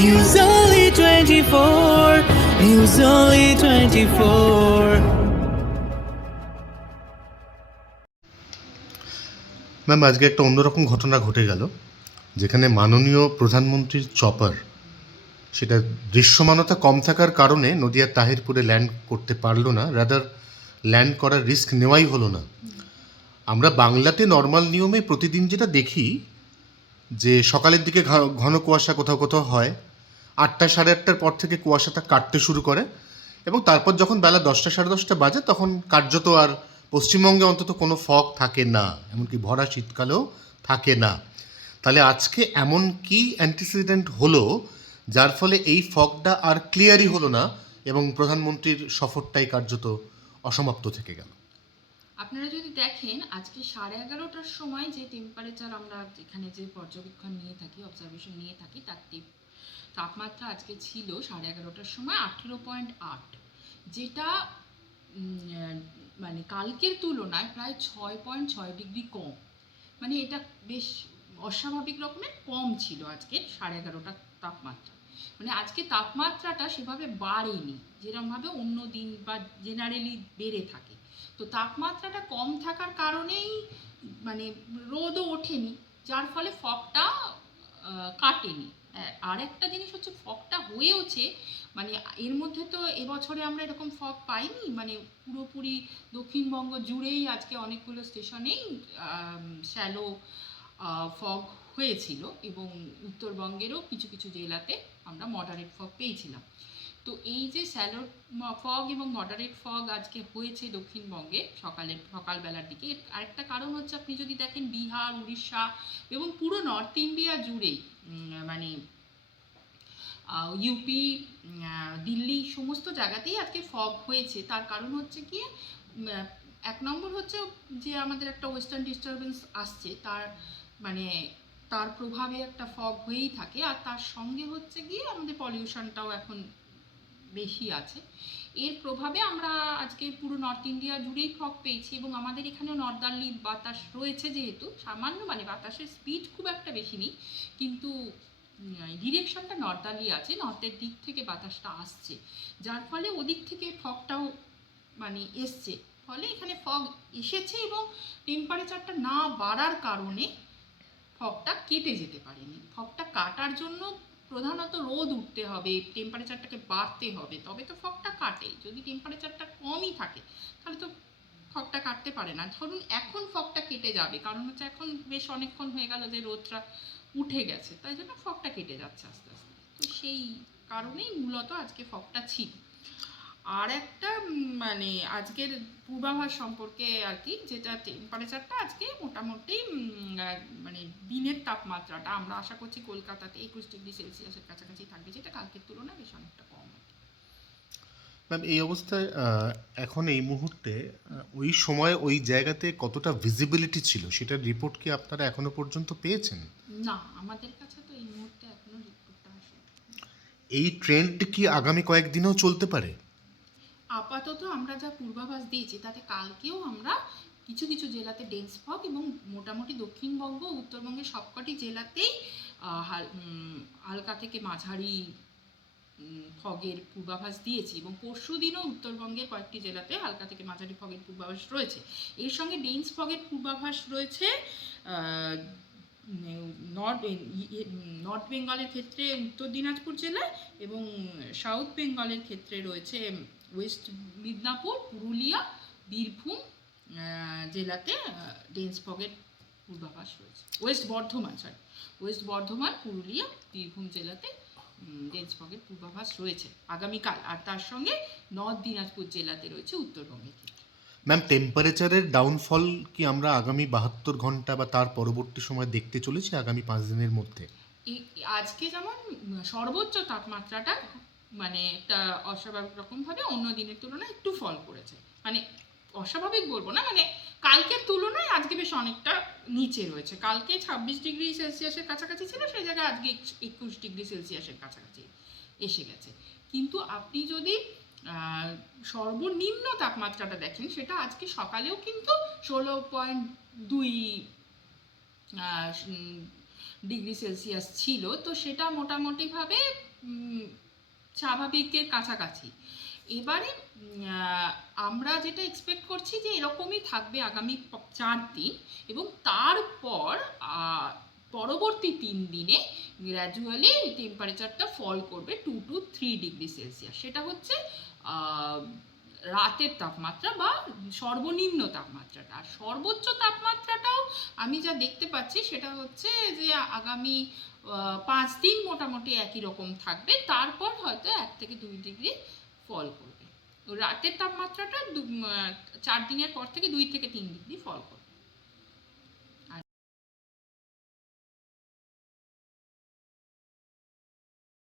News Only 24. News Only 24. Ma'am আজকে একটা অন্যরকম ঘটনা ঘটে গেল, যেখানে মাননীয় প্রধানমন্ত্রীর চপার, সেটা দৃশ্যমানতা কম থাকার কারণে নদিয়ার তাহিরপুরে ল্যান্ড করতে পারল না রাদার ল্যান্ড করার রিস্ক নেওয়াই হলো না আমরা বাংলাতে নর্মাল নিয়মে প্রতিদিন যেটা দেখি যে সকালের দিকে ঘন কুয়াশা কোথাও কোথাও হয়, আটটা সাড়ে আটটার পর থেকে কুয়াশাটা কাটতে শুরু করে এবং তারপর যখন বেলা দশটা সাড়ে দশটা বাজে তখন কার্যত আর পশ্চিমবঙ্গে অন্তত কোনো ফগ থাকে না, এমনকি ভরা শীতকালেও থাকে না। তাহলে আজকে এমন কি অ্যান্টিসিডেন্ট হলো যার ফলে এই ফগটা আর ক্লিয়ারই হলো না এবং প্রধানমন্ত্রীর সফরটাই কার্যত অসমাপ্ত থেকে গেল? আপনারা যদি দেখেন, আজকে সাড়ে এগারোটার সময় যে টেম্পারেচার আমরা এখানে যে পর্যবেক্ষণ নিয়ে থাকি অবজারভেশন নিয়ে থাকি, তার তাপমাত্রা আজকে ছিল সাড়ে এগারোটার সময় আঠেরো পয়েন্ট আট। যেটা মানে কালকের তুলনায় প্রায় ছয় পয়েন্ট ছয় ডিগ্রি কম। মানে এটা বেশ অস্বাভাবিক রকমের কম ছিল আজকে সাড়ে এগারোটার তাপমাত্রা। মানে আজকে তাপমাত্রাটা সেভাবে বাড়েনি। যেরকমভাবে অন্য দিন বা জেনারেলি বেড়ে থাকে। তো তাপমাত্রাটা কম থাকার কারণেই মানে রোদও ওঠেনি, যার ফলে ফগটা কাটেনি। আর একটা জিনিস হচ্ছে ফগটা হয়েওছে মানে এর মধ্যে তো এবছরে আমরা এরকম ফগ পাইনি মানে পুরোপুরি দক্ষিণবঙ্গ জুড়েই আজকে অনেকগুলো স্টেশনেই শ্যালো ফগ হয়েছিল এবং উত্তরবঙ্গেরও কিছু কিছু জেলাতে আমরা মডারেট ফগ পেয়েছিলাম। তো এই যে স্যালো ফগ এবং মডারেট ফগ আজকে হয়েছে দক্ষিণবঙ্গে সকালের সকালবেলার দিকে। এর আরেকটা কারণ হচ্ছে আপনি যদি দেখেন বিহার, উড়িষ্যা এবং পুরো নর্থ ইন্ডিয়া জুড়েই মানে ইউপি দিল্লি সমস্ত জায়গাতেই আজকে ফগ হয়েছে। তার কারণ হচ্ছে কি এক নম্বর হচ্ছে যে আমাদের একটা ওয়েস্টার্ন ডিস্টারবেন্স আসছে, তার মানে তার প্রভাবে একটা ফগ হয়েই থাকে। আর তার সঙ্গে হচ্ছে গিয়ে আমাদের পলিউশনটাও এখন বেশি আছে। এর প্রভাবে আমরা আজকে পুরো নর্থ ইন্ডিয়া জুড়েই ফগ পেয়েছি এবং আমাদের এখানেও নর্দার্লি বাতাস রয়েছে যেহেতু। সামান্য মানে বাতাসের স্পিড খুব একটা বেশি নেই, কিন্তু ডিরেকশনটা নর্দার্লি আছে নর্থের দিক থেকে বাতাসটা আসছে। যার ফলে ওদিক থেকে ফগটাও মানে এসছে। ফলে এখানে ফগ এসেছে এবং টেম্পারেচারটা না বাড়ার কারণে ফগটা কেটে যেতে পারেনি। ফগটা কাটার জন্য প্রধানত রোদ উঠতে হবে টেম্পারেচারটাকে বাড়তে হবে। তবে তো ফগটা কাটে। যদি টেম্পারেচারটা কমই থাকে, তাহলে তো ফগটা কাটতে পারে না। ধরুন এখন ফগটা কেটে যাবে, কারণ হচ্ছে এখন বেশ অনেকক্ষণ হয়ে গেল যে রোদটা উঠে গেছে, তাই জন্য ফগটা কেটে যাচ্ছে আস্তে আস্তে। তো সেই কারণেই মূলত আজকে ফগটা ছিল। আর একটা মানে আজকের পূর্বাভাস সম্পর্কে আর কি যেটা টেম্পারেচারটা আজকে মোটামুটি মানে দিনের তাপমাত্রাটা আমরা আশা করছি কলকাতাতে একুশ ডিগ্রি সেলসিয়াসের কাছাকাছি থাকবে যেটা কালকের তুলনায় বেশ অনেকটা কম ম্যাম এই অবস্থায় এখন এই মুহূর্তে ওই সময় ওই জায়গাতে কতটা ভিজিবিলিটি ছিল সেটার রিপোর্ট কি আপনারা এখনও পর্যন্ত পেয়েছেন? না আমাদের কাছে তো এই মুহূর্তে এখনও রিপোর্টটা আসে এই ট্রেন্ড কি আগামী কয়েকদিনেও চলতে পারে? আপাতত আমরা যা পূর্বাভাস দিয়েছি, তাতে কালকেও আমরা কিছু কিছু জেলাতে ডেন্স ফগ এবং মোটামুটি দক্ষিণবঙ্গ, উত্তরবঙ্গের সবকটি জেলাতেই হাল- হালকা থেকে মাঝারি ফগের পূর্বাভাস দিয়েছি এবং পরশু দিনও উত্তরবঙ্গের কয়েকটি জেলাতে হালকা থেকে মাঝারি ফগের পূর্বাভাস রয়েছে। এর সঙ্গে ডেন্স ফগের পূর্বাভাস রয়েছে নর্থ নর্থ বেঙ্গলের ক্ষেত্রে উত্তর দিনাজপুর জেলায় এবং সাউথ বেঙ্গলের ক্ষেত্রে রয়েছে ওয়েস্ট মিদনাপুর পুরুলিয়া বীরভূম জেলাতে ডেন্স ফগের পূর্বাভাস রয়েছে। West Bardhaman sorry west Bardhaman Purulia Birbhum জেলাতে ডেন্স ফগের পূর্বাভাস রয়েছে আগামীকাল। আর তার সঙ্গে নর্থ দিনাজপুর জেলাতে রয়েছে উত্তরবঙ্গে ম্যাম টেম্পারেচারের ডাউনফল কি আমরা আগামী বাহাত্তর ঘণ্টা বা তার পরবর্তী সময় দেখতে চলেছি আগামী পাঁচ দিনের মধ্যে? আজকে যেমন সর্বোচ্চ তাপমাত্রাটা মানে একটা অস্বাভাবিক রকমভাবে অন্য দিনের তুলনায় একটু ফল করেছে। মানে অস্বাভাবিক বলব না মানে কালকের তুলনায় আজকে বেশ অনেকটা নিচে রয়েছে। কালকে ছাব্বিশ ডিগ্রি সেলসিয়াসের কাছাকাছি ছিল, সেই জায়গায় আজকে একুশ ডিগ্রি সেলসিয়াসের কাছাকাছি এসে গেছে। কিন্তু আপনি যদি সর্বনিম্ন তাপমাত্রাটা দেখেন, সেটা আজকে সকালেও কিন্তু ষোলো পয়েন্ট দুই ডিগ্রি সেলসিয়াস ছিল। তো সেটা মোটামুটিভাবে স্বাভাবিকের কাছাকাছি। এবারে আমরা যেটা এক্সপেক্ট করছি যে এরকমই থাকবে আগামী চার দিন এবং তারপর পরবর্তী তিন দিনে গ্র্যাজুয়ালি টেম্পারেচারটা ফল করবে to two three degree Celsius সেটা হচ্ছে রাতের তাপমাত্রা বা সর্বনিম্ন তাপমাত্রাটা। আর সর্বোচ্চ তাপমাত্রাটাও আমি যা দেখতে পাচ্ছি সেটা হচ্ছে যে আগামী পাঁচ দিন মোটামুটি একই রকম থাকবে। তারপর হয়তো এক থেকে দুই ডিগ্রি ফল করবে। রাতের তাপমাত্রাটা চার দিনের পর থেকে দুই থেকে তিন ডিগ্রি ফল করবে।